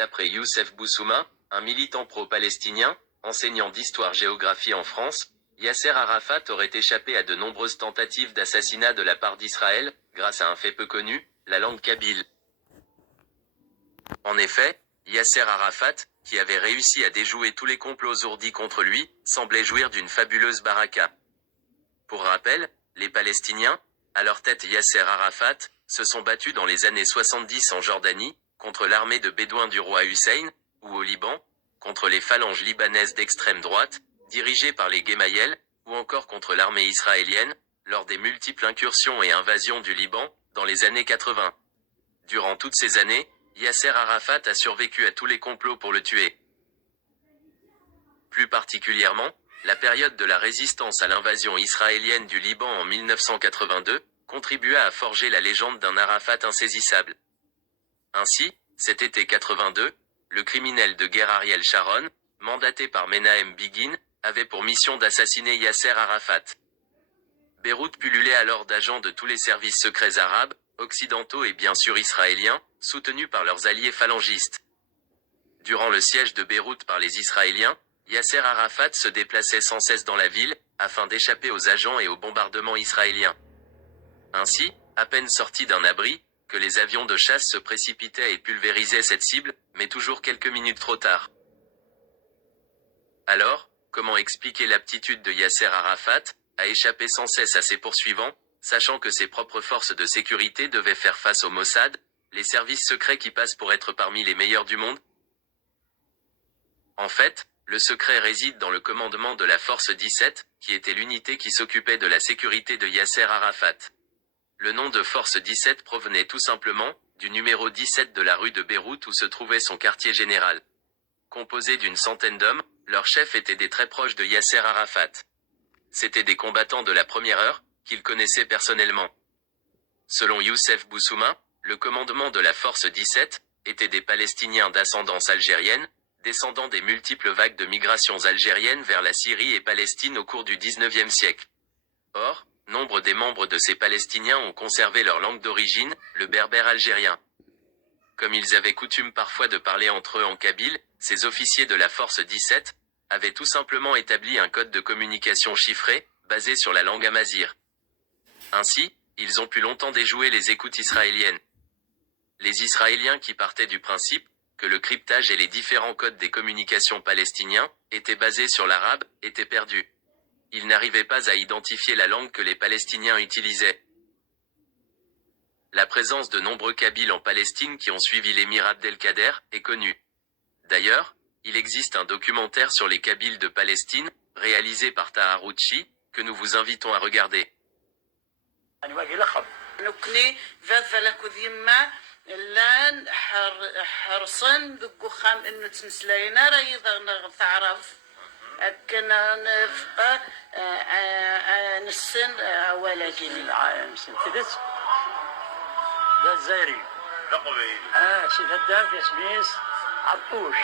D'après Youssef Boussouma, un militant pro-palestinien, enseignant d'histoire-géographie en France, Yasser Arafat aurait échappé à de nombreuses tentatives d'assassinat de la part d'Israël, grâce à un fait peu connu, la langue kabyle. En effet, Yasser Arafat, qui avait réussi à déjouer tous les complots ourdis contre lui, semblait jouir d'une fabuleuse baraka. Pour rappel, les Palestiniens, à leur tête Yasser Arafat, se sont battus dans les années 70 en Jordanie, contre l'armée de Bédouins du roi Hussein, ou au Liban, contre les phalanges libanaises d'extrême droite, dirigées par les Guémayel, ou encore contre l'armée israélienne, lors des multiples incursions et invasions du Liban, dans les années 80. Durant toutes ces années, Yasser Arafat a survécu à tous les complots pour le tuer. Plus particulièrement, la période de la résistance à l'invasion israélienne du Liban en 1982, contribua à forger la légende d'un Arafat insaisissable. Ainsi, cet été 82, le criminel de guerre Ariel Sharon, mandaté par Menahem Begin, avait pour mission d'assassiner Yasser Arafat. Beyrouth pullulait alors d'agents de tous les services secrets arabes, occidentaux et bien sûr israéliens, soutenus par leurs alliés phalangistes. Durant le siège de Beyrouth par les Israéliens, Yasser Arafat se déplaçait sans cesse dans la ville, afin d'échapper aux agents et aux bombardements israéliens. Ainsi, à peine sorti d'un abri, que les avions de chasse se précipitaient et pulvérisaient cette cible, mais toujours quelques minutes trop tard. Alors, comment expliquer l'aptitude de Yasser Arafat à échapper sans cesse à ses poursuivants, sachant que ses propres forces de sécurité devaient faire face au Mossad, les services secrets qui passent pour être parmi les meilleurs du monde? En fait, le secret réside dans le commandement de la Force 17, qui était l'unité qui s'occupait de la sécurité de Yasser Arafat. Le nom de Force 17 provenait tout simplement du numéro 17 de la rue de Beyrouth où se trouvait son quartier général. Composé d'une centaine d'hommes, leurs chefs étaient des très proches de Yasser Arafat. C'étaient des combattants de la première heure, qu'il connaissait personnellement. Selon Youssef Boussouma, le commandement de la Force 17 était des Palestiniens d'ascendance algérienne, descendant des multiples vagues de migrations algériennes vers la Syrie et Palestine au cours du XIXe siècle. Or, nombre des membres de ces Palestiniens ont conservé leur langue d'origine, le berbère algérien. Comme ils avaient coutume parfois de parler entre eux en kabyle, ces officiers de la Force 17 avaient tout simplement établi un code de communication chiffré, basé sur la langue amazigh. Ainsi, ils ont pu longtemps déjouer les écoutes israéliennes. Les Israéliens qui partaient du principe que le cryptage et les différents codes des communications palestiniens étaient basés sur l'arabe, étaient perdus. Ils n'arrivaient pas à identifier la langue que les Palestiniens utilisaient. La présence de nombreux Kabyles en Palestine qui ont suivi l'émir Abdelkader est connue. D'ailleurs, il existe un documentaire sur les Kabyles de Palestine, réalisé par Taharouchi, que nous vous invitons à regarder. الآن حرصن بالجخام إنه تنسلينا راه تعرف كنا نفقى نسن ولا جيني نسن تدس ده الزيري رقبي شي هداك يا سميس عطوش